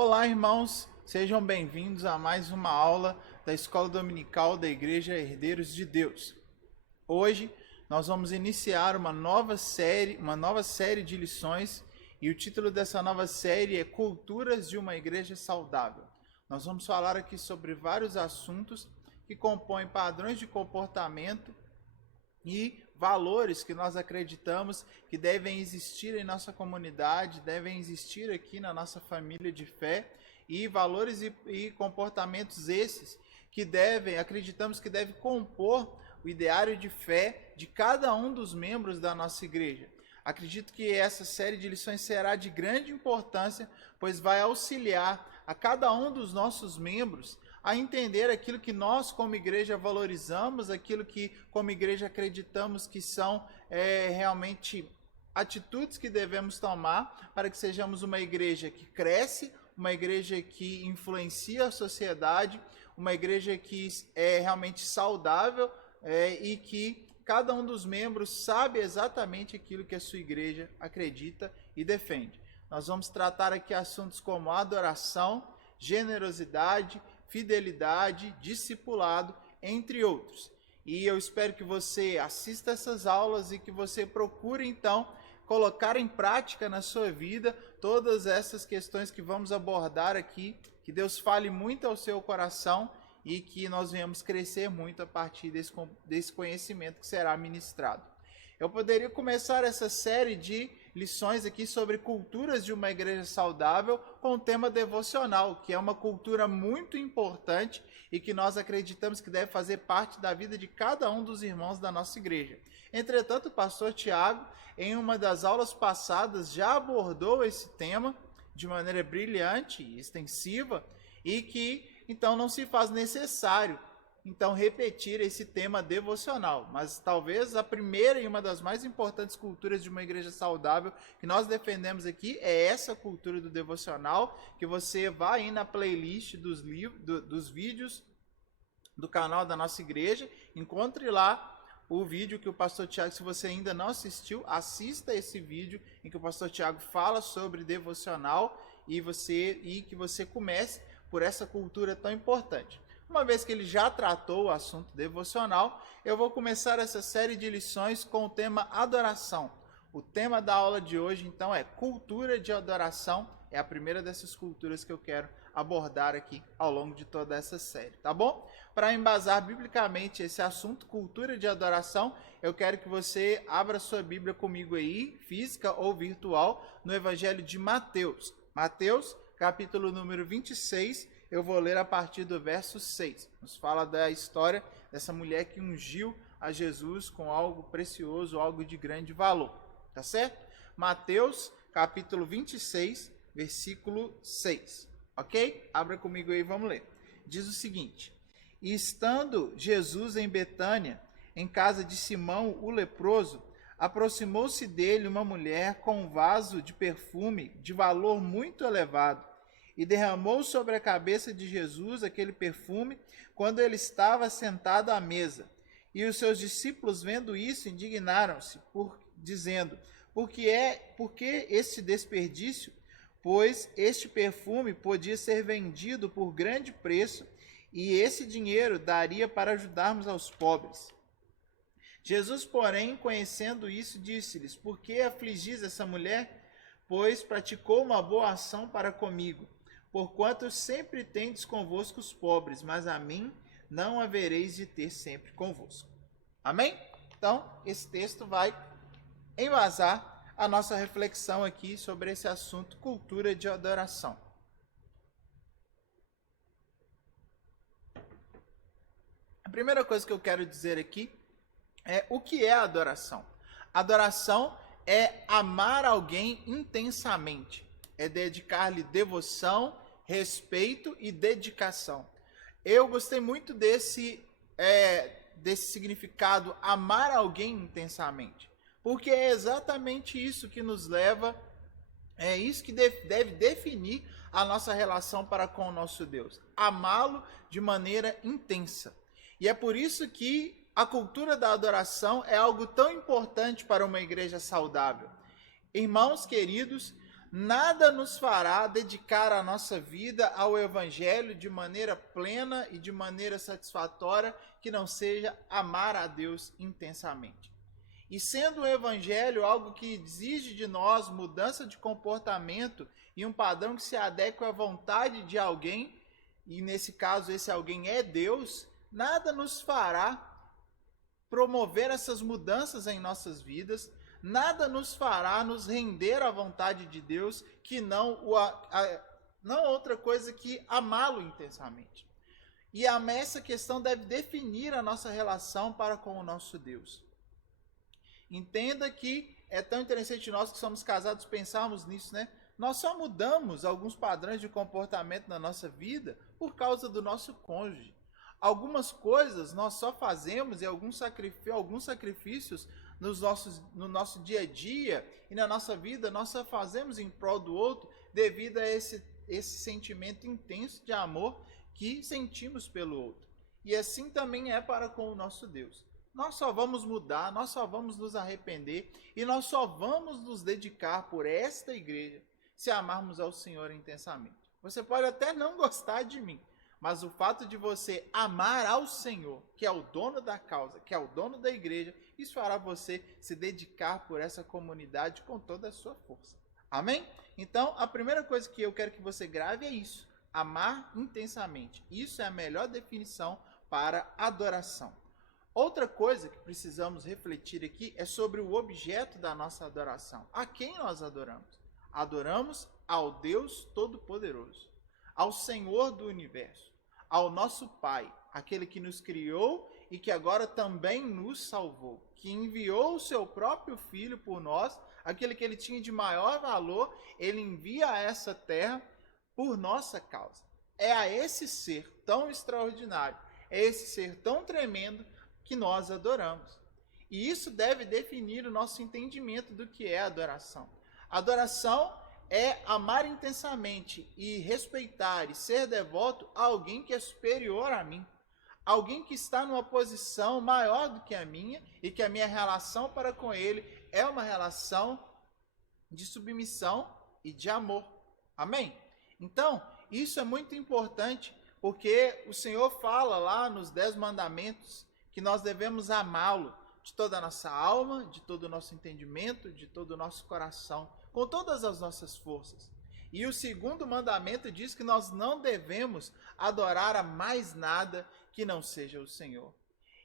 Olá, irmãos, sejam bem-vindos a mais uma aula da Escola Dominical da Igreja Herdeiros de Deus. Hoje nós vamos iniciar uma nova série de lições e o título dessa nova série é Culturas de uma Igreja Saudável. Nós vamos falar aqui sobre vários assuntos que compõem padrões de comportamento e valores que nós acreditamos que devem existir em nossa comunidade, devem existir aqui na nossa família de fé, e valores e comportamentos esses que acreditamos que devem compor o ideário de fé de cada um dos membros da nossa igreja. Acredito que essa série de lições será de grande importância, pois vai auxiliar a cada um dos nossos membros a entender aquilo que nós como igreja valorizamos, aquilo que como igreja acreditamos que são realmente atitudes que devemos tomar para que sejamos uma igreja que cresce, uma igreja que influencia a sociedade, uma igreja que é realmente saudável e que cada um dos membros sabe exatamente aquilo que a sua igreja acredita e defende. Nós vamos tratar aqui assuntos como adoração, generosidade, fidelidade, discipulado, entre outros. E eu espero que você assista essas aulas e que você procure, então, colocar em prática na sua vida todas essas questões que vamos abordar aqui, que Deus fale muito ao seu coração e que nós venhamos crescer muito a partir desse conhecimento que será ministrado. Eu poderia começar essa série de lições aqui sobre culturas de uma igreja saudável com o tema devocional, que é uma cultura muito importante e que nós acreditamos que deve fazer parte da vida de cada um dos irmãos da nossa igreja. Entretanto, o pastor Tiago, em uma das aulas passadas, já abordou esse tema de maneira brilhante e extensiva e que, então, não se faz necessário repetir esse tema devocional, mas talvez a primeira e uma das mais importantes culturas de uma igreja saudável que nós defendemos aqui é essa cultura do devocional, que você vai aí na playlist dos vídeos do canal da nossa igreja, encontre lá o vídeo que o pastor Tiago, se você ainda não assistiu, assista esse vídeo em que o pastor Tiago fala sobre devocional e que você comece por essa cultura tão importante. Uma vez que ele já tratou o assunto devocional, eu vou começar essa série de lições com o tema adoração. O tema da aula de hoje, então, é cultura de adoração. É a primeira dessas culturas que eu quero abordar aqui ao longo de toda essa série, tá bom? Para embasar biblicamente esse assunto, cultura de adoração, eu quero que você abra sua Bíblia comigo aí, física ou virtual, no Evangelho de Mateus. Mateus, capítulo número 26, eu vou ler a partir do verso 6. Nos fala da história dessa mulher que ungiu a Jesus com algo precioso, algo de grande valor. Tá certo? Mateus, capítulo 26, versículo 6. Ok? Abra comigo aí, vamos ler. Diz o seguinte: E estando Jesus em Betânia, em casa de Simão o leproso, aproximou-se dele uma mulher com um vaso de perfume de valor muito elevado, e derramou sobre a cabeça de Jesus aquele perfume quando ele estava sentado à mesa. E os seus discípulos, vendo isso, indignaram-se, dizendo: Por que este desperdício? Pois este perfume podia ser vendido por grande preço, e esse dinheiro daria para ajudarmos aos pobres. Jesus, porém, conhecendo isso, disse-lhes: Por que afligis essa mulher? Pois praticou uma boa ação para comigo. Porquanto sempre tendes convosco os pobres, mas a mim não havereis de ter sempre convosco. Amém? Então, esse texto vai embasar a nossa reflexão aqui sobre esse assunto, cultura de adoração. A primeira coisa que eu quero dizer aqui é o que é adoração. Adoração é amar alguém intensamente. É dedicar-lhe devoção, respeito e dedicação. Eu gostei muito desse significado, amar alguém intensamente, porque é exatamente isso que nos leva, é isso que deve definir a nossa relação para com o nosso Deus, amá-lo de maneira intensa. E é por isso que a cultura da adoração é algo tão importante para uma igreja saudável. Irmãos queridos, nada nos fará dedicar a nossa vida ao Evangelho de maneira plena e de maneira satisfatória que não seja amar a Deus intensamente. E sendo o Evangelho algo que exige de nós mudança de comportamento e um padrão que se adeque à vontade de alguém, e nesse caso esse alguém é Deus, nada nos fará promover essas mudanças em nossas vidas, nada nos fará nos render à vontade de Deus, que não outra coisa que amá-lo intensamente. E essa questão deve definir a nossa relação para com o nosso Deus. Entenda que é tão interessante nós que somos casados pensarmos nisso, né? Nós só mudamos alguns padrões de comportamento na nossa vida por causa do nosso cônjuge. Algumas coisas nós só fazemos e alguns sacrifícios no nosso dia a dia e na nossa vida nós só fazemos em prol do outro devido a esse sentimento intenso de amor que sentimos pelo outro. E assim também é para com o nosso Deus. Nós só vamos mudar, nós só vamos nos arrepender e nós só vamos nos dedicar por esta igreja se amarmos ao Senhor intensamente. Você pode até não gostar de mim, mas o fato de você amar ao Senhor, que é o dono da causa, que é o dono da igreja, isso fará você se dedicar por essa comunidade com toda a sua força. Amém? Então, a primeira coisa que eu quero que você grave é isso: amar intensamente. Isso é a melhor definição para adoração. Outra coisa que precisamos refletir aqui é sobre o objeto da nossa adoração. A quem nós adoramos? Adoramos ao Deus Todo-Poderoso, ao Senhor do Universo, ao nosso Pai, aquele que nos criou e que agora também nos salvou, que enviou o seu próprio Filho por nós, aquele que ele tinha de maior valor, ele envia a essa terra por nossa causa. É a esse ser tão extraordinário, é esse ser tão tremendo que nós adoramos. E isso deve definir o nosso entendimento do que é adoração. Adoração é amar intensamente e respeitar e ser devoto a alguém que é superior a mim. Alguém que está numa posição maior do que a minha e que a minha relação para com ele é uma relação de submissão e de amor. Amém? Então, isso é muito importante porque o Senhor fala lá nos 10 mandamentos que nós devemos amá-lo de toda a nossa alma, de todo o nosso entendimento, de todo o nosso coração, com todas as nossas forças. E o segundo mandamento diz que nós não devemos adorar a mais nada que não seja o Senhor.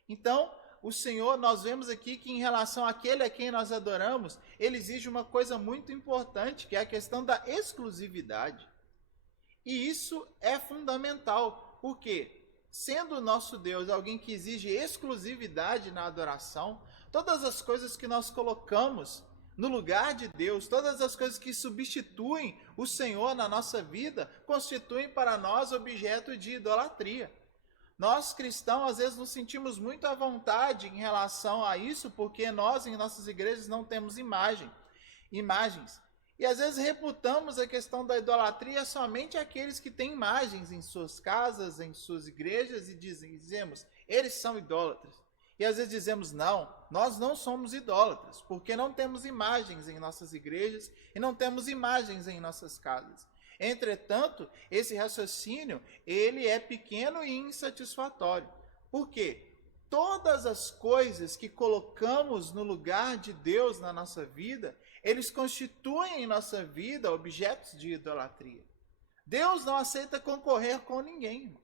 Então, o Senhor, nós vemos aqui que em relação àquele a quem nós adoramos, ele exige uma coisa muito importante, que é a questão da exclusividade. E isso é fundamental, porque sendo o nosso Deus alguém que exige exclusividade na adoração, todas as coisas que nós colocamos no lugar de Deus, todas as coisas que substituem o Senhor na nossa vida, constituem para nós objeto de idolatria. Nós cristãos às vezes nos sentimos muito à vontade em relação a isso, porque nós em nossas igrejas não temos imagens. E às vezes reputamos a questão da idolatria somente àqueles que têm imagens em suas casas, em suas igrejas, e dizemos, eles são idólatras. E às vezes dizemos, não, nós não somos idólatras, porque não temos imagens em nossas igrejas e não temos imagens em nossas casas. Entretanto, esse raciocínio, ele é pequeno e insatisfatório. Por quê? Todas as coisas que colocamos no lugar de Deus na nossa vida, eles constituem em nossa vida objetos de idolatria. Deus não aceita concorrer com ninguém, irmão.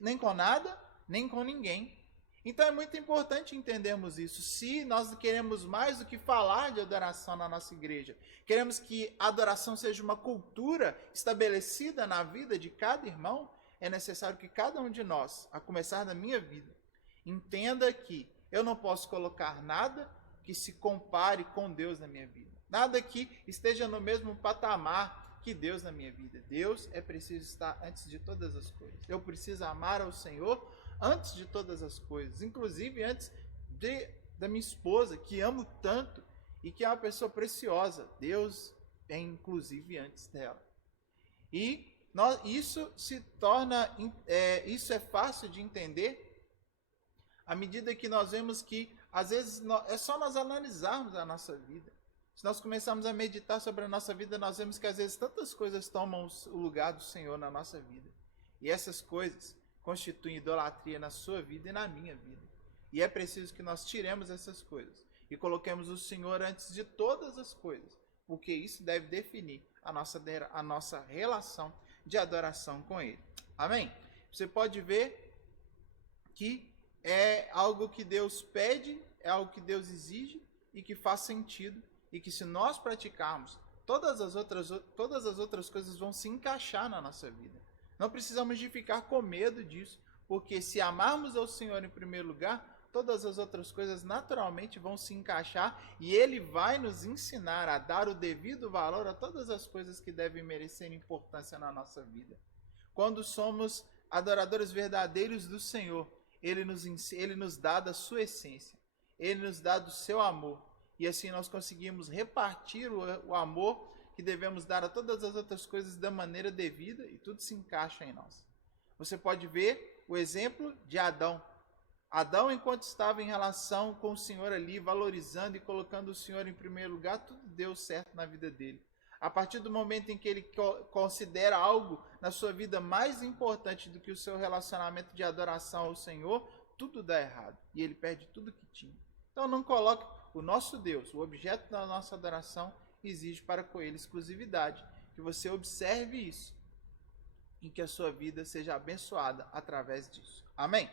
Nem com nada, nem com ninguém. Então é muito importante entendermos isso. Se nós queremos mais do que falar de adoração na nossa igreja, queremos que a adoração seja uma cultura estabelecida na vida de cada irmão, é necessário que cada um de nós, a começar da minha vida, entenda que eu não posso colocar nada que se compare com Deus na minha vida. Nada que esteja no mesmo patamar que Deus na minha vida. Deus é preciso estar antes de todas as coisas. Eu preciso amar ao Senhor antes de todas as coisas. Inclusive antes da minha esposa, que amo tanto e que é uma pessoa preciosa. Deus é inclusive antes dela. E isso se torna, isso é fácil de entender à medida que nós vemos que, às vezes, é só nós analisarmos a nossa vida. Se nós começarmos a meditar sobre a nossa vida, nós vemos que às vezes tantas coisas tomam o lugar do Senhor na nossa vida. E essas coisas constituem idolatria na sua vida e na minha vida. E é preciso que nós tiremos essas coisas e coloquemos o Senhor antes de todas as coisas, porque isso deve definir a nossa relação de adoração com Ele. Amém? Você pode ver que é algo que Deus pede, é algo que Deus exige e que faz sentido, e que se nós praticarmos, todas as outras coisas vão se encaixar na nossa vida. Não precisamos de ficar com medo disso, porque se amarmos ao Senhor em primeiro lugar, todas as outras coisas naturalmente vão se encaixar e Ele vai nos ensinar a dar o devido valor a todas as coisas que devem merecer importância na nossa vida. Quando somos adoradores verdadeiros do Senhor, Ele nos dá da sua essência, Ele nos dá do seu amor, e assim nós conseguimos repartir o amor que devemos dar a todas as outras coisas da maneira devida e tudo se encaixa em nós. Você pode ver o exemplo de Adão. Adão, enquanto estava em relação com o Senhor ali, valorizando e colocando o Senhor em primeiro lugar, tudo deu certo na vida dele. A partir do momento em que ele considera algo na sua vida mais importante do que o seu relacionamento de adoração ao Senhor, tudo dá errado e ele perde tudo que tinha. Então não coloque o nosso Deus, o objeto da nossa adoração, exige para com ele exclusividade. Que você observe isso, em que a sua vida seja abençoada através disso. Amém?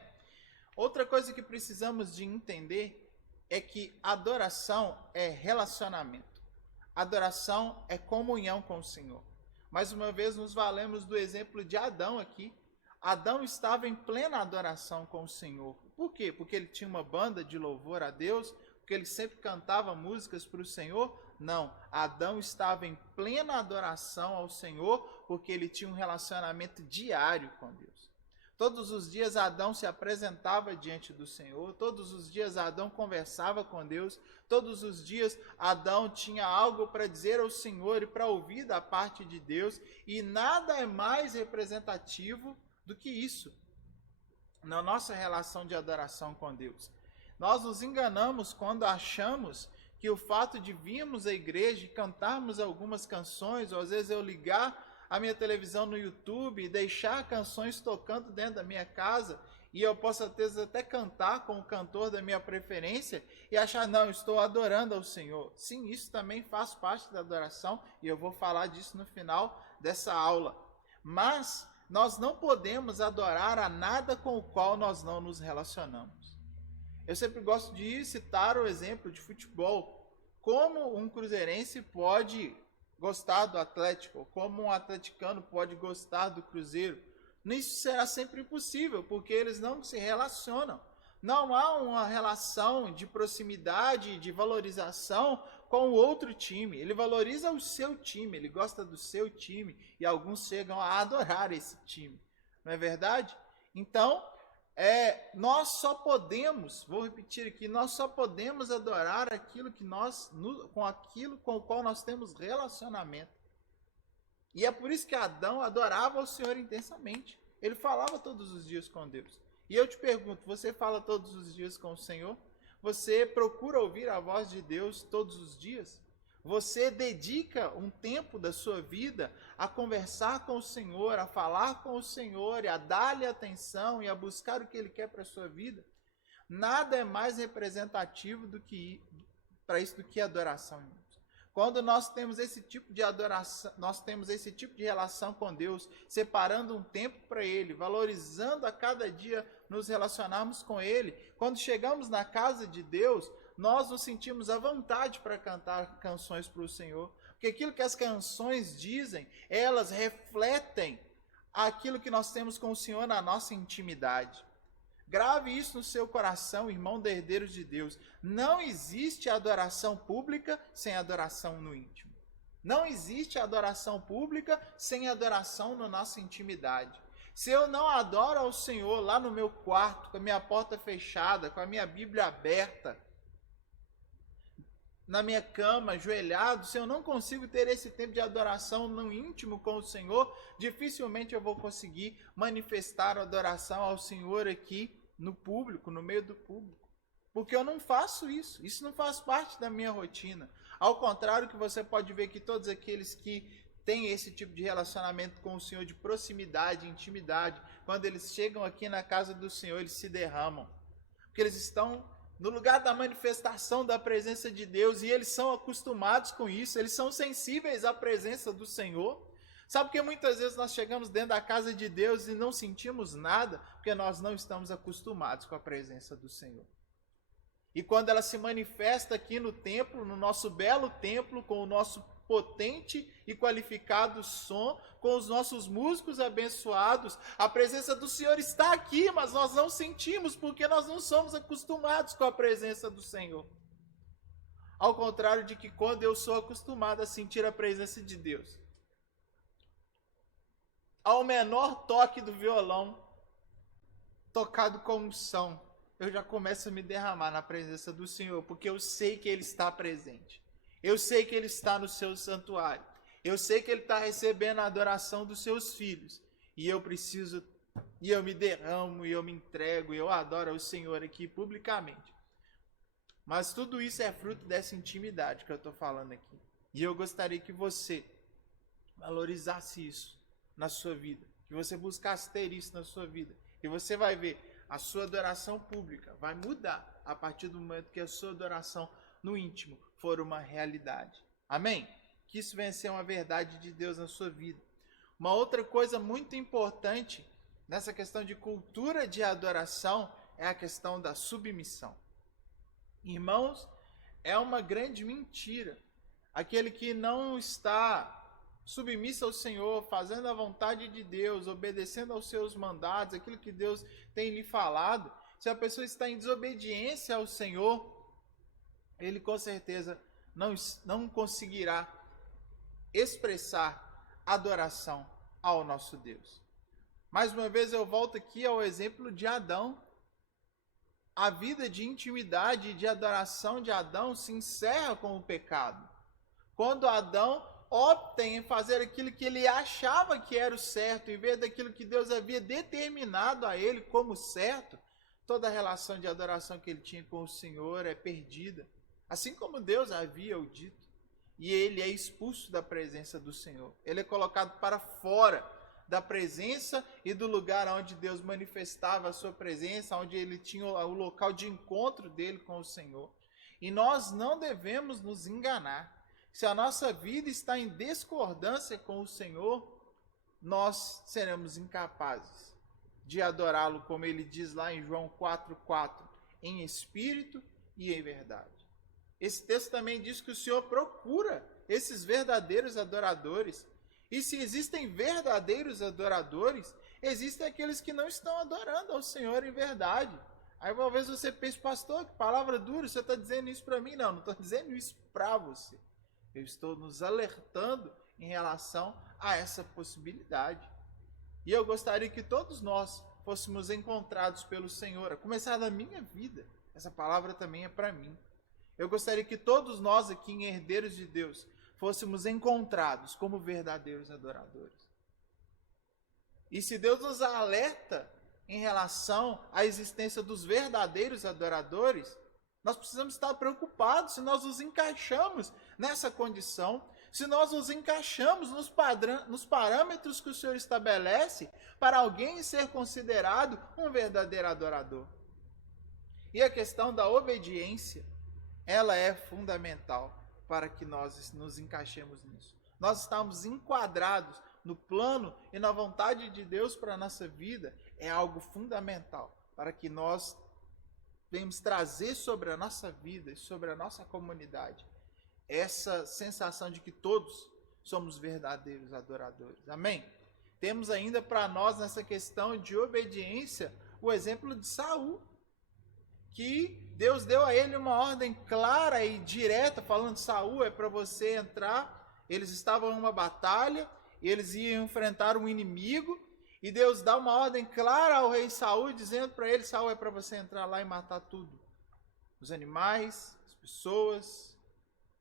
Outra coisa que precisamos de entender é que adoração é relacionamento. Adoração é comunhão com o Senhor. Mais uma vez nos valemos do exemplo de Adão aqui. Adão estava em plena adoração com o Senhor. Por quê? Porque ele tinha uma banda de louvor a Deus, porque ele sempre cantava músicas para o Senhor? Não, Adão estava em plena adoração ao Senhor, porque ele tinha um relacionamento diário com Deus. Todos os dias Adão se apresentava diante do Senhor, todos os dias Adão conversava com Deus, todos os dias Adão tinha algo para dizer ao Senhor e para ouvir da parte de Deus, e nada é mais representativo do que isso na nossa relação de adoração com Deus. Nós nos enganamos quando achamos que o fato de virmos à igreja e cantarmos algumas canções, ou às vezes eu ligar a minha televisão no YouTube e deixar canções tocando dentro da minha casa, e eu posso às vezes até cantar com o cantor da minha preferência e achar, não, estou adorando ao Senhor. Sim, isso também faz parte da adoração e eu vou falar disso no final dessa aula. Mas nós não podemos adorar a nada com o qual nós não nos relacionamos. Eu sempre gosto de citar o exemplo de futebol. Como um cruzeirense pode gostar do Atlético, como um atleticano pode gostar do Cruzeiro. Isso será sempre impossível, porque eles não se relacionam. Não há uma relação de proximidade, de valorização com o outro time. Ele valoriza o seu time, ele gosta do seu time, e alguns chegam a adorar esse time. Não é verdade? Então, nós só podemos, vou repetir aqui, nós só podemos adorar aquilo com o qual nós temos relacionamento. E é por isso que Adão adorava o Senhor intensamente. Ele falava todos os dias com Deus. E eu te pergunto, você fala todos os dias com o Senhor? Você procura ouvir a voz de Deus todos os dias? Você dedica um tempo da sua vida a conversar com o Senhor, a falar com o Senhor, e a dar-lhe atenção e a buscar o que Ele quer para a sua vida? Nada é mais representativo para isso do que adoração, irmãos. Quando nós temos esse tipo de adoração, nós temos esse tipo de relação com Deus, separando um tempo para Ele, valorizando a cada dia nos relacionarmos com Ele. Quando chegamos na casa de Deus, nós nos sentimos à vontade para cantar canções para o Senhor. Porque aquilo que as canções dizem, elas refletem aquilo que nós temos com o Senhor na nossa intimidade. Grave isso no seu coração, irmão de herdeiros de Deus. Não existe adoração pública sem adoração no íntimo. Não existe adoração pública sem adoração na nossa intimidade. Se eu não adoro ao Senhor lá no meu quarto, com a minha porta fechada, com a minha Bíblia aberta, na minha cama, ajoelhado, se eu não consigo ter esse tempo de adoração no íntimo com o Senhor, dificilmente eu vou conseguir manifestar a adoração ao Senhor aqui no público, no meio do público. porque eu não faço isso. Isso não faz parte da minha rotina. Ao contrário, que você pode ver que todos aqueles que têm esse tipo de relacionamento com o Senhor, de proximidade, intimidade, quando eles chegam aqui na casa do Senhor, eles se derramam. Porque eles estão no lugar da manifestação da presença de Deus e eles são acostumados com isso, eles são sensíveis à presença do Senhor. Sabe que muitas vezes nós chegamos dentro da casa de Deus e não sentimos nada, porque nós não estamos acostumados com a presença do Senhor. E quando ela se manifesta aqui no templo, no nosso belo templo, com o nosso potente e qualificado som, com os nossos músicos abençoados, a presença do Senhor está aqui, mas nós não sentimos, porque nós não somos acostumados com a presença do Senhor. Ao contrário de que quando eu sou acostumado a sentir a presença de Deus, ao menor toque do violão, tocado com unção, eu já começo a me derramar na presença do Senhor, porque eu sei que Ele está presente. Eu sei que Ele está no seu santuário. Eu sei que Ele está recebendo a adoração dos seus filhos. E eu preciso, e eu me derramo, e eu me entrego, e eu adoro ao Senhor aqui publicamente. Mas tudo isso é fruto dessa intimidade que eu estou falando aqui. E eu gostaria que você valorizasse isso na sua vida. Que você buscasse ter isso na sua vida. E você vai ver, a sua adoração pública vai mudar a partir do momento que a sua adoração no íntimo for uma realidade. Amém? Que isso venha a ser uma verdade de Deus na sua vida. Uma outra coisa muito importante nessa questão de cultura de adoração é a questão da submissão. Irmãos, é uma grande mentira aquele que não está submisso ao Senhor, fazendo a vontade de Deus, obedecendo aos seus mandados, aquilo que Deus tem lhe falado. Se a pessoa está em desobediência ao Senhor, ele com certeza não conseguirá expressar adoração ao nosso Deus. Mais uma vez eu volto aqui ao exemplo de Adão. A vida de intimidade e de adoração de Adão se encerra com o pecado. Quando Adão opta em fazer aquilo que ele achava que era o certo, em vez daquilo que Deus havia determinado a ele como certo, toda a relação de adoração que ele tinha com o Senhor é perdida. Assim como Deus havia o dito. E ele é expulso da presença do Senhor. Ele é colocado para fora da presença e do lugar onde Deus manifestava a sua presença, onde ele tinha o local de encontro dele com o Senhor. E nós não devemos nos enganar. Se a nossa vida está em discordância com o Senhor, nós seremos incapazes de adorá-lo, como ele diz lá em João 4,4, em espírito e em verdade. Esse texto também diz que o Senhor procura esses verdadeiros adoradores. E se existem verdadeiros adoradores, existem aqueles que não estão adorando ao Senhor em verdade. Aí talvez você pense, pastor, que palavra dura, você está dizendo isso para mim? Não, não estou dizendo isso para você. Eu estou nos alertando em relação a essa possibilidade. E eu gostaria que todos nós fôssemos encontrados pelo Senhor, a começar da minha vida. Essa palavra também é para mim. Eu gostaria que todos nós aqui, em Herdeiros de Deus, fôssemos encontrados como verdadeiros adoradores. E se Deus nos alerta em relação à existência dos verdadeiros adoradores, nós precisamos estar preocupados se nós nos encaixamos nessa condição, se nós nos encaixamos nos parâmetros que o Senhor estabelece para alguém ser considerado um verdadeiro adorador. E a questão da obediência, ela é fundamental para que nós nos encaixemos nisso. Nós estamos enquadrados no plano e na vontade de Deus para a nossa vida, é algo fundamental para que nós venhamos trazer sobre a nossa vida e sobre a nossa comunidade essa sensação de que todos somos verdadeiros adoradores. Amém? Temos ainda para nós nessa questão de obediência o exemplo de Saul, que Deus deu a ele uma ordem clara e direta, falando: Saul, é para você entrar. Eles estavam em uma batalha, eles iam enfrentar um inimigo, e Deus dá uma ordem clara ao rei Saul, dizendo para ele: Saul, é para você entrar lá e matar tudo. Os animais, as pessoas.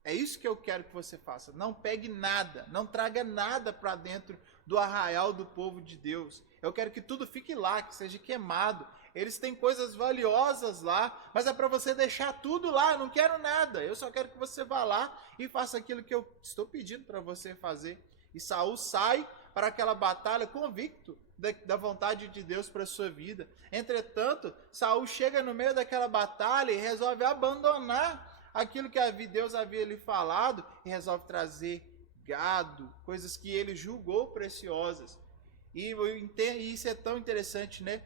É isso que eu quero que você faça. Não pegue nada, não traga nada para dentro do arraial do povo de Deus. Eu quero que tudo fique lá, que seja queimado. Eles têm coisas valiosas lá, mas é para você deixar tudo lá. Eu não quero nada. Eu só quero que você vá lá e faça aquilo que eu estou pedindo para você fazer. E Saul sai para aquela batalha convicto da vontade de Deus para a sua vida. Entretanto, Saul chega no meio daquela batalha e resolve abandonar aquilo que Deus havia lhe falado e resolve trazer gado, coisas que ele julgou preciosas. E isso é tão interessante, né?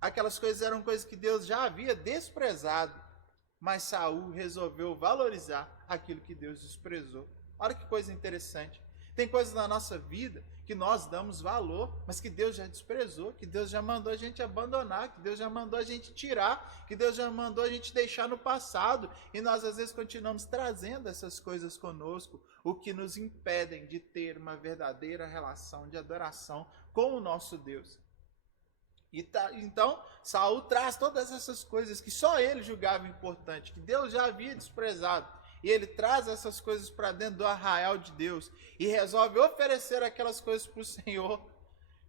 Aquelas coisas eram coisas que Deus já havia desprezado, mas Saul resolveu valorizar aquilo que Deus desprezou. Olha que coisa interessante. Tem coisas na nossa vida que nós damos valor, mas que Deus já desprezou, que Deus já mandou a gente abandonar, que Deus já mandou a gente tirar, que Deus já mandou a gente deixar no passado, e nós às vezes continuamos trazendo essas coisas conosco, o que nos impedem de ter uma verdadeira relação de adoração com o nosso Deus. Então, Saul traz todas essas coisas que só ele julgava importante, que Deus já havia desprezado. E ele traz essas coisas para dentro do arraial de Deus e resolve oferecer aquelas coisas para o Senhor.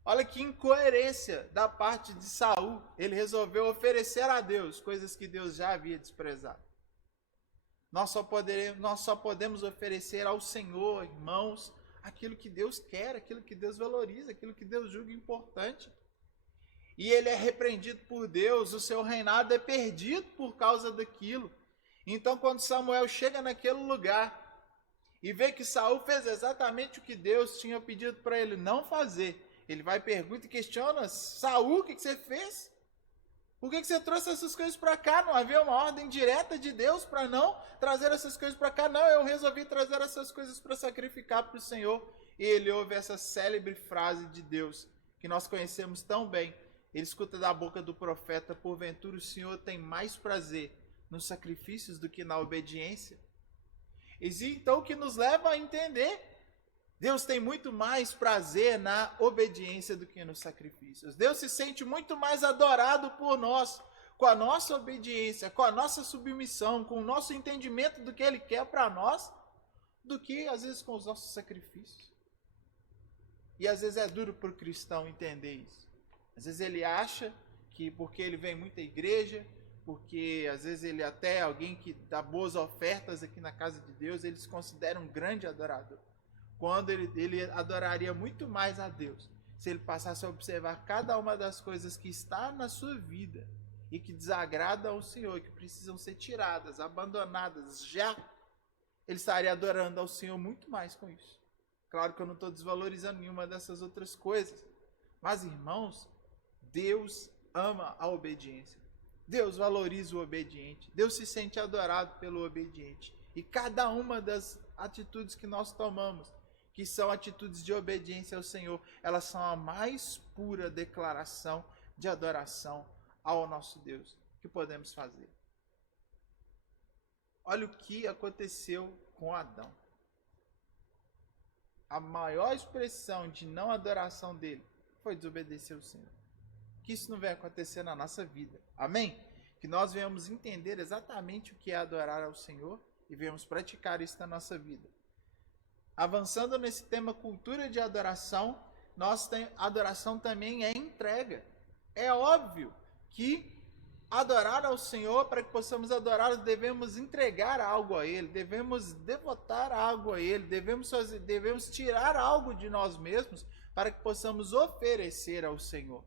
Olha que incoerência da parte de Saul. Ele resolveu oferecer a Deus coisas que Deus já havia desprezado. Nós só podemos oferecer ao Senhor, irmãos, aquilo que Deus quer, aquilo que Deus valoriza, aquilo que Deus julga importante. E ele é repreendido por Deus, o seu reinado é perdido por causa daquilo. Então, quando Samuel chega naquele lugar e vê que Saul fez exatamente o que Deus tinha pedido para ele não fazer, ele vai, pergunta e questiona: Saul, o que você fez? Por que você trouxe essas coisas para cá? Não havia uma ordem direta de Deus para não trazer essas coisas para cá? Não, eu resolvi trazer essas coisas para sacrificar para o Senhor. E ele ouve essa célebre frase de Deus, que nós conhecemos tão bem. Ele escuta da boca do profeta: porventura o Senhor tem mais prazer nos sacrifícios do que na obediência. Então, o que nos leva a entender, Deus tem muito mais prazer na obediência do que nos sacrifícios. Deus se sente muito mais adorado por nós, com a nossa obediência, com a nossa submissão, com o nosso entendimento do que Ele quer para nós, do que às vezes com os nossos sacrifícios. E às vezes é duro para o cristão entender isso. Às vezes ele acha que porque ele vem muito à igreja, porque às vezes ele até é alguém que dá boas ofertas aqui na casa de Deus, ele se considera um grande adorador. Quando ele adoraria muito mais a Deus se ele passasse a observar cada uma das coisas que está na sua vida e que desagradam ao Senhor, que precisam ser tiradas, abandonadas já, ele estaria adorando ao Senhor muito mais com isso. Claro que eu não estou desvalorizando nenhuma dessas outras coisas, mas, irmãos, Deus ama a obediência. Deus valoriza o obediente. Deus se sente adorado pelo obediente. E cada uma das atitudes que nós tomamos, que são atitudes de obediência ao Senhor, elas são a mais pura declaração de adoração ao nosso Deus que podemos fazer. Olha o que aconteceu com Adão. A maior expressão de não adoração dele foi desobedecer ao Senhor. Que isso não venha acontecer na nossa vida. Amém? Que nós venhamos entender exatamente o que é adorar ao Senhor e venhamos praticar isso na nossa vida. Avançando nesse tema cultura de adoração, adoração também é entrega. É óbvio que adorar ao Senhor, para que possamos adorá-lo, devemos entregar algo a Ele, devemos devotar algo a Ele, devemos tirar algo de nós mesmos para que possamos oferecer ao Senhor.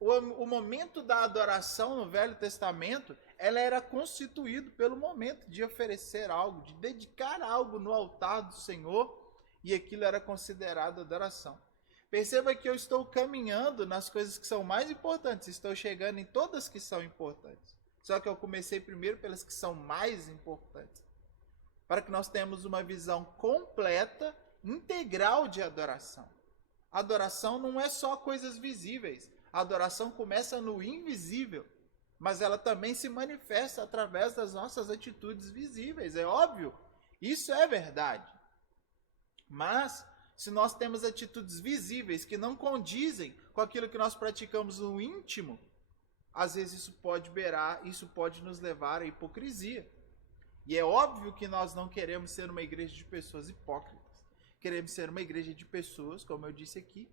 O momento da adoração no Velho Testamento, ela era constituído pelo momento de oferecer algo, de dedicar algo no altar do Senhor, e aquilo era considerado adoração. Perceba que eu estou caminhando nas coisas que são mais importantes, estou chegando em todas que são importantes. Só que eu comecei primeiro pelas que são mais importantes, para que nós tenhamos uma visão completa, integral de adoração. Adoração não é só coisas visíveis. A adoração começa no invisível, mas ela também se manifesta através das nossas atitudes visíveis. É óbvio, isso é verdade. Mas, se nós temos atitudes visíveis que não condizem com aquilo que nós praticamos no íntimo, às vezes isso pode nos levar à hipocrisia. E é óbvio que nós não queremos ser uma igreja de pessoas hipócritas. queremos ser uma igreja de pessoas, como eu disse aqui,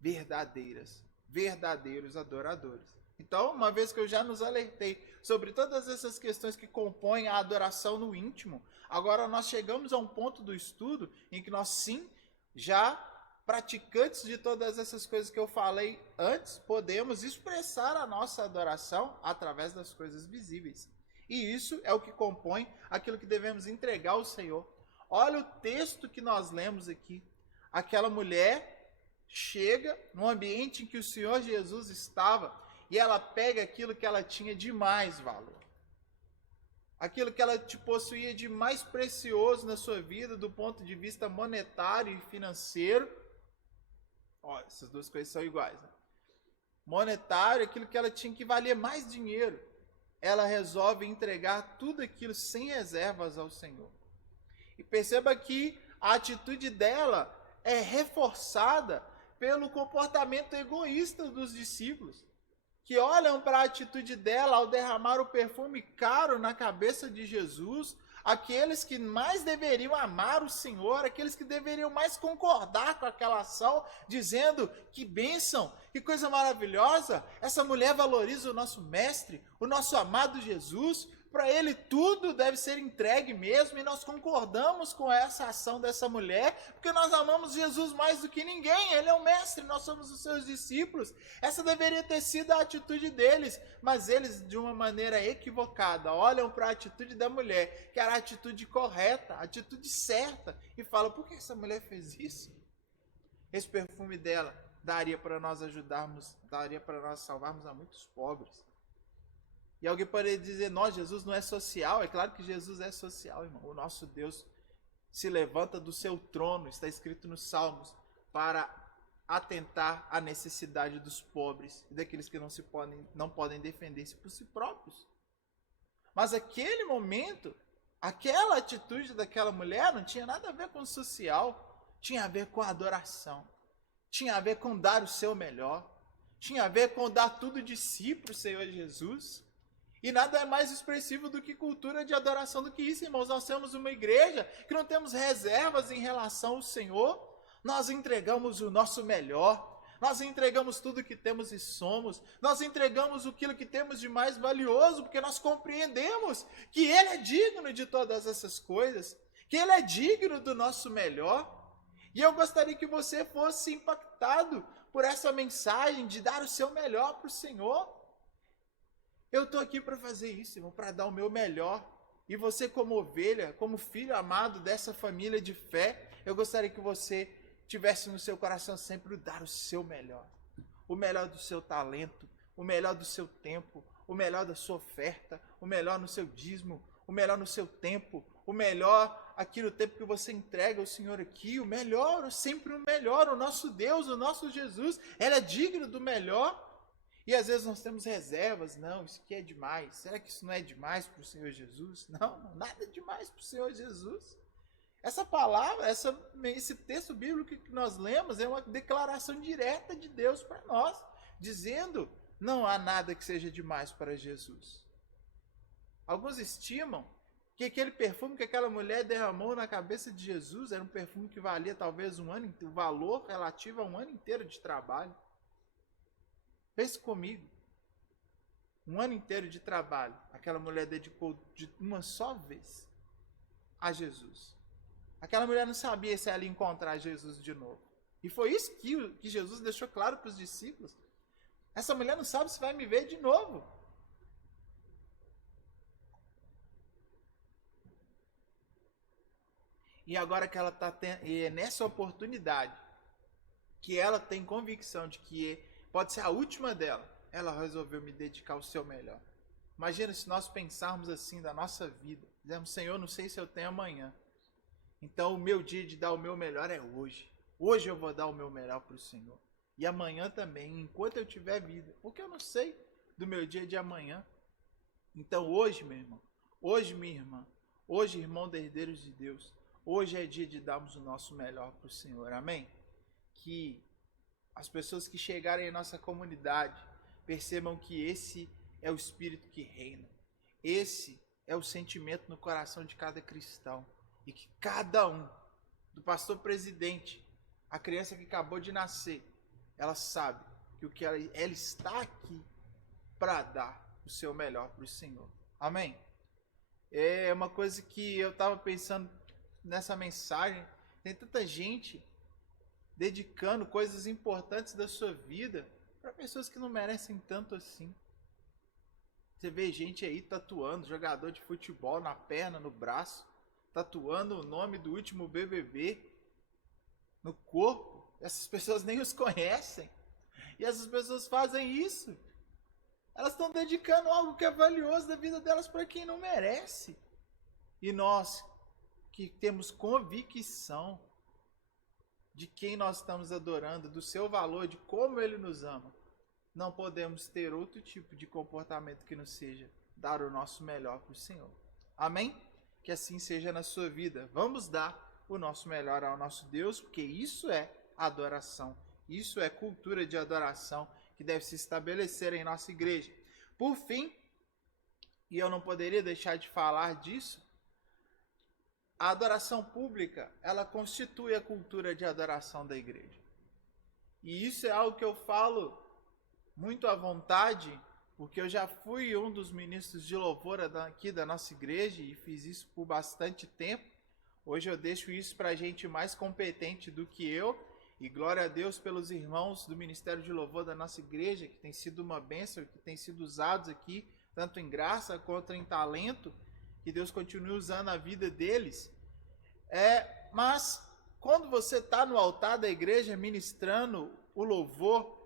verdadeiras, verdadeiros adoradores. Então, uma vez que eu já nos alertei sobre todas essas questões que compõem a adoração no íntimo, agora nós chegamos a um ponto do estudo em que nós sim, já praticantes de todas essas coisas que eu falei antes, podemos expressar a nossa adoração através das coisas visíveis. E isso é o que compõe aquilo que devemos entregar ao Senhor. Olha o texto que nós lemos aqui. Aquela mulher chega no ambiente em que o Senhor Jesus estava e ela pega aquilo que ela tinha de mais valor. Aquilo que ela te possuía de mais precioso na sua vida do ponto de vista monetário e financeiro. Ó, essas duas coisas são iguais, né? Monetário, aquilo que ela tinha que valer mais dinheiro. Ela resolve entregar tudo aquilo sem reservas ao Senhor. E perceba que a atitude dela é reforçada pelo comportamento egoísta dos discípulos, que olham para a atitude dela ao derramar o perfume caro na cabeça de Jesus, aqueles que mais deveriam amar o Senhor, aqueles que deveriam mais concordar com aquela ação, dizendo que bênção, que coisa maravilhosa, essa mulher valoriza o nosso mestre, o nosso amado Jesus, para ele tudo deve ser entregue mesmo, e nós concordamos com essa ação dessa mulher, porque nós amamos Jesus mais do que ninguém, ele é o mestre, nós somos os seus discípulos. Essa deveria ter sido a atitude deles, mas eles, de uma maneira equivocada, olham para a atitude da mulher, que era a atitude correta, a atitude certa, e falam, por que essa mulher fez isso? Esse perfume dela daria para nós ajudarmos, daria para nós salvarmos a muitos pobres. E alguém poderia dizer, nós, Jesus não é social. É claro que Jesus é social, irmão. O nosso Deus se levanta do seu trono, está escrito nos Salmos, para atentar à necessidade dos pobres e daqueles que não podem defender-se por si próprios. Mas aquele momento, aquela atitude daquela mulher não tinha nada a ver com o social, tinha a ver com a adoração, tinha a ver com dar o seu melhor, tinha a ver com dar tudo de si para o Senhor Jesus. E nada é mais expressivo do que cultura de adoração do que isso, irmãos. Nós temos uma igreja que não temos reservas em relação ao Senhor. Nós entregamos o nosso melhor. Nós entregamos tudo que temos e somos. Nós entregamos aquilo que temos de mais valioso, porque nós compreendemos que Ele é digno de todas essas coisas, que Ele é digno do nosso melhor. E eu gostaria que você fosse impactado por essa mensagem de dar o seu melhor para o Senhor. Eu estou aqui para fazer isso, irmão, para dar o meu melhor. E você, como ovelha, como filho amado dessa família de fé, eu gostaria que você tivesse no seu coração sempre o dar o seu melhor. O melhor do seu talento, o melhor do seu tempo, o melhor da sua oferta, o melhor no seu dízimo, o melhor no seu tempo, o melhor aqui no tempo que você entrega ao Senhor aqui, o melhor, sempre o melhor. O nosso Deus, o nosso Jesus, Ele é digno do melhor. E às vezes nós temos reservas, não, isso aqui é demais. Será que isso não é demais para o Senhor Jesus? Não, nada é demais para o Senhor Jesus. Essa palavra, esse texto bíblico que nós lemos é uma declaração direta de Deus para nós, dizendo, não há nada que seja demais para Jesus. Alguns estimam que aquele perfume que aquela mulher derramou na cabeça de Jesus era um perfume que valia talvez o valor relativo a um ano inteiro de trabalho. Pense comigo, um ano inteiro de trabalho, aquela mulher dedicou de uma só vez a Jesus. Aquela mulher não sabia se ela ia encontrar Jesus de novo. E foi isso que Jesus deixou claro para os discípulos. Essa mulher não sabe se vai me ver de novo. E agora que ela está tendo, e é nessa oportunidade que ela tem convicção de que pode ser a última dela, ela resolveu me dedicar ao seu melhor. Imagina se nós pensarmos assim da nossa vida. Dizemos, Senhor, não sei se eu tenho amanhã. Então o meu dia de dar o meu melhor é hoje. Hoje eu vou dar o meu melhor para o Senhor. E amanhã também, enquanto eu tiver vida. Porque eu não sei do meu dia de amanhã. Então hoje, meu irmão, hoje, minha irmã, hoje, irmão de herdeiros de Deus, hoje é dia de darmos o nosso melhor para o Senhor. Amém? Que as pessoas que chegarem em nossa comunidade percebam que esse é o Espírito que reina. Esse é o sentimento no coração de cada cristão. E que cada um do pastor presidente, a criança que acabou de nascer, ela sabe que o que ela está aqui para dar o seu melhor para o Senhor. Amém? É uma coisa que eu estava pensando nessa mensagem. Tem tanta gente dedicando coisas importantes da sua vida para pessoas que não merecem tanto assim. Você vê gente aí tatuando jogador de futebol na perna, no braço, tatuando o nome do último BBB no corpo. Essas pessoas nem os conhecem. E essas pessoas fazem isso. Elas estão dedicando algo que é valioso da vida delas para quem não merece. E nós, que temos convicção de quem nós estamos adorando, do seu valor, de como Ele nos ama, não podemos ter outro tipo de comportamento que não seja dar o nosso melhor para o Senhor. Amém? Que assim seja na sua vida. Vamos dar o nosso melhor ao nosso Deus, porque isso é adoração. Isso é cultura de adoração que deve se estabelecer em nossa igreja. Por fim, e eu não poderia deixar de falar disso, a adoração pública, ela constitui a cultura de adoração da igreja. E isso é algo que eu falo muito à vontade, porque eu já fui um dos ministros de louvor aqui da nossa igreja e fiz isso por bastante tempo. Hoje eu deixo isso para gente mais competente do que eu. E glória a Deus pelos irmãos do Ministério de Louvor da nossa igreja, que tem sido uma bênção, que tem sido usados aqui, tanto em graça quanto em talento, que Deus continue usando a vida deles. Mas quando você está no altar da igreja ministrando o louvor,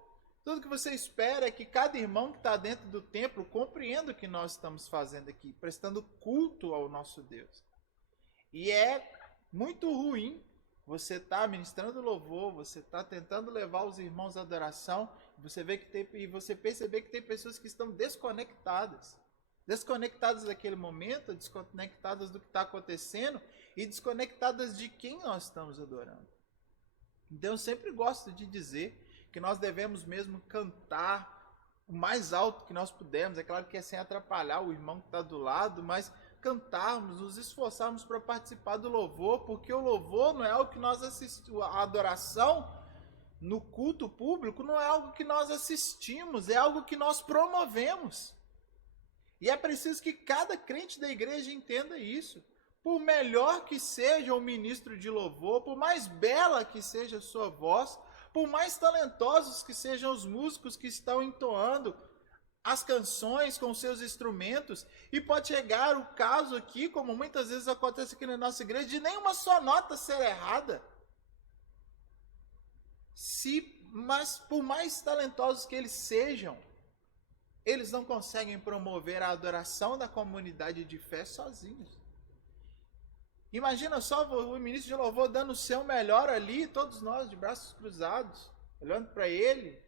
tudo que você espera é que cada irmão que está dentro do templo compreenda o que nós estamos fazendo aqui, prestando culto ao nosso Deus. E é muito ruim você está ministrando louvor, você está tentando levar os irmãos à adoração, você perceber que tem pessoas que estão desconectadas daquele momento, desconectadas do que está acontecendo e desconectadas de quem nós estamos adorando. Então eu sempre gosto de dizer que nós devemos mesmo cantar o mais alto que nós pudermos. É claro que é sem atrapalhar o irmão que está do lado, mas cantarmos, nos esforçarmos para participar do louvor, porque o louvor não é algo que nós assistimos, a adoração no culto público não é algo que nós assistimos, é algo que nós promovemos. E é preciso que cada crente da igreja entenda isso. Por melhor que seja o ministro de louvor, por mais bela que seja a sua voz, por mais talentosos que sejam os músicos que estão entoando as canções com seus instrumentos, e pode chegar o caso aqui, como muitas vezes acontece aqui na nossa igreja, de nenhuma só nota ser errada. Mas por mais talentosos que eles sejam, eles não conseguem promover a adoração da comunidade de fé sozinhos. Imagina só o ministro de louvor dando o seu melhor ali, todos nós de braços cruzados, olhando para ele,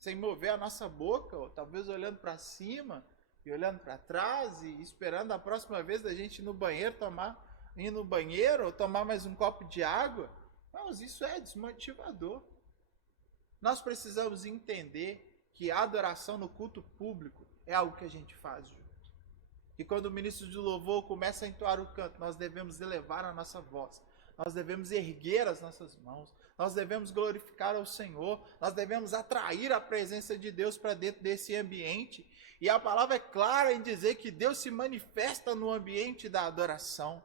sem mover a nossa boca, ou talvez olhando para cima e olhando para trás e esperando a próxima vez da gente ir no banheiro ou tomar mais um copo de água. Mas isso é desmotivador. Nós precisamos entender que a adoração no culto público é algo que a gente faz junto. E quando o ministro de louvor começa a entoar o canto, nós devemos elevar a nossa voz. Nós devemos erguer as nossas mãos, nós devemos glorificar ao Senhor, nós devemos atrair a presença de Deus para dentro desse ambiente. E a palavra é clara em dizer que Deus se manifesta no ambiente da adoração.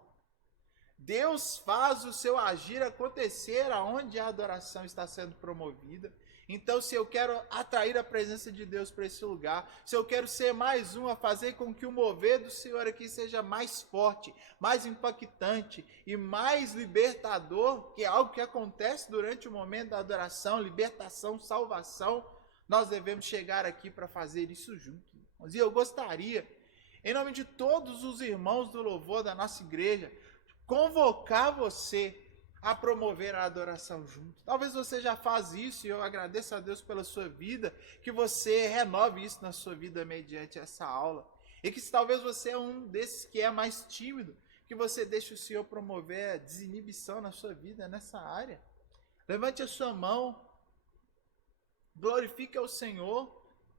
Deus faz o seu agir acontecer aonde a adoração está sendo promovida. Então, se eu quero atrair a presença de Deus para esse lugar, se eu quero ser mais um a fazer com que o mover do Senhor aqui seja mais forte, mais impactante e mais libertador, que é algo que acontece durante o momento da adoração, libertação, salvação, nós devemos chegar aqui para fazer isso juntos. E eu gostaria, em nome de todos os irmãos do louvor da nossa igreja, convocar você a promover a adoração junto. Talvez você já faz isso e eu agradeço a Deus pela sua vida, que você renove isso na sua vida mediante essa aula. E que se talvez você é um desses que é mais tímido, que você deixe o Senhor promover a desinibição na sua vida nessa área. Levante a sua mão, glorifique ao Senhor,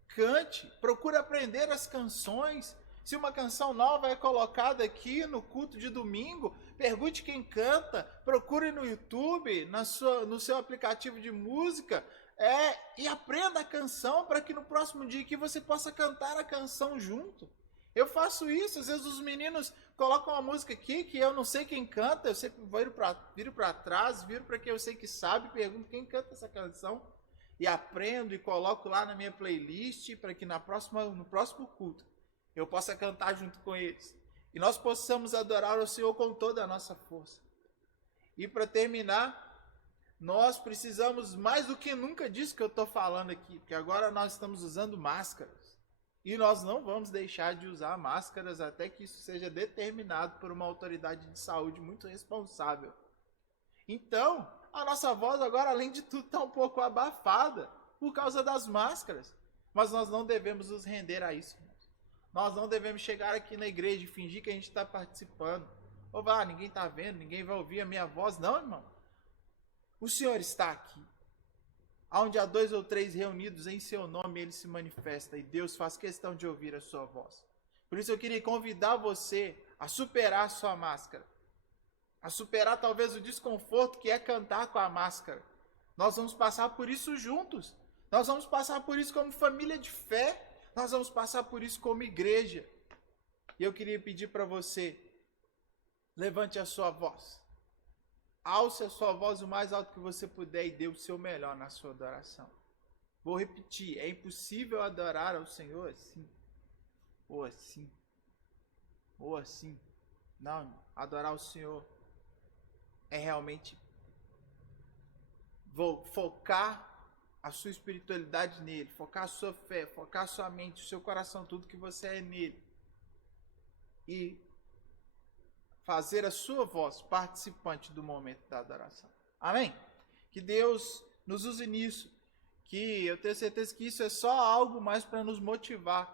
cante, procure aprender as canções. Se uma canção nova é colocada aqui no culto de domingo, pergunte quem canta, procure no YouTube, no seu aplicativo de música, e aprenda a canção para que no próximo dia que você possa cantar a canção junto. Eu faço isso, às vezes os meninos colocam uma música aqui que eu não sei quem canta, eu sempre viro para trás, viro para quem eu sei que sabe, pergunto quem canta essa canção e aprendo e coloco lá na minha playlist para que no próximo culto eu possa cantar junto com eles. E nós possamos adorar o Senhor com toda a nossa força. E para terminar, nós precisamos mais do que nunca disso que eu estou falando aqui, porque agora nós estamos usando máscaras. E nós não vamos deixar de usar máscaras até que isso seja determinado por uma autoridade de saúde muito responsável. Então, a nossa voz agora, além de tudo, está um pouco abafada por causa das máscaras. Mas nós não devemos nos render a isso. Nós não devemos chegar aqui na igreja e fingir que a gente está participando. Ninguém está vendo, ninguém vai ouvir a minha voz. Não, irmão. O Senhor está aqui. Onde há 2 ou 3 reunidos em seu nome, ele se manifesta e Deus faz questão de ouvir a sua voz. Por isso eu queria convidar você a superar a sua máscara. A superar talvez o desconforto que é cantar com a máscara. Nós vamos passar por isso juntos. Nós vamos passar por isso como família de fé. Nós vamos passar por isso como igreja. E eu queria pedir para você, levante a sua voz. Alce a sua voz o mais alto que você puder e dê o seu melhor na sua adoração. Vou repetir, é impossível adorar ao Senhor assim. Ou assim. Ou assim. Não, adorar o Senhor é realmente focar a sua espiritualidade nele, focar a sua fé, focar a sua mente, o seu coração, tudo que você é nele. E fazer a sua voz participante do momento da adoração. Amém? Que Deus nos use nisso. Que eu tenho certeza que isso é só algo mais para nos motivar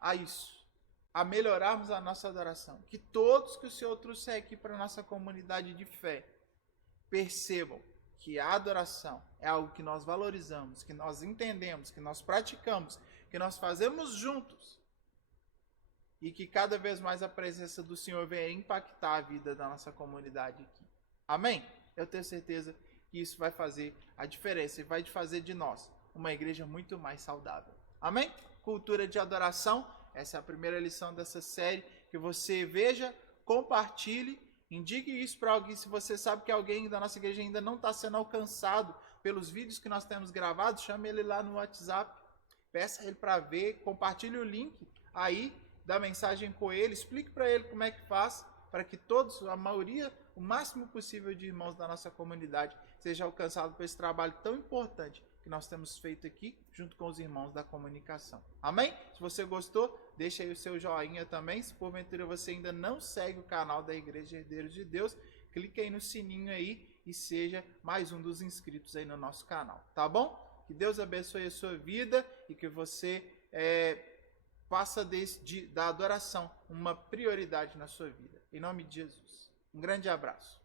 a isso. A melhorarmos a nossa adoração. Que todos que o Senhor trouxer aqui para a nossa comunidade de fé percebam que a adoração é algo que nós valorizamos, que nós entendemos, que nós praticamos, que nós fazemos juntos. E que cada vez mais a presença do Senhor venha impactar a vida da nossa comunidade aqui. Amém? Eu tenho certeza que isso vai fazer a diferença e vai fazer de nós uma igreja muito mais saudável. Amém? Cultura de adoração. Essa é a primeira lição dessa série. Que você veja, compartilhe, indique isso para alguém. Se você sabe que alguém da nossa igreja ainda não está sendo alcançado pelos vídeos que nós temos gravados, chame ele lá no WhatsApp. Peça ele para ver, compartilhe o link aí da mensagem com ele, explique para ele como é que faz, para que todos, a maioria, o máximo possível de irmãos da nossa comunidade seja alcançado por esse trabalho tão importante que nós temos feito aqui, junto com os irmãos da comunicação. Amém? Se você gostou, deixa aí o seu joinha também. Se porventura você ainda não segue o canal da Igreja Herdeiros de Deus, clique aí no sininho aí e seja mais um dos inscritos aí no nosso canal, tá bom? Que Deus abençoe a sua vida e que você faça da adoração uma prioridade na sua vida. Em nome de Jesus. Um grande abraço.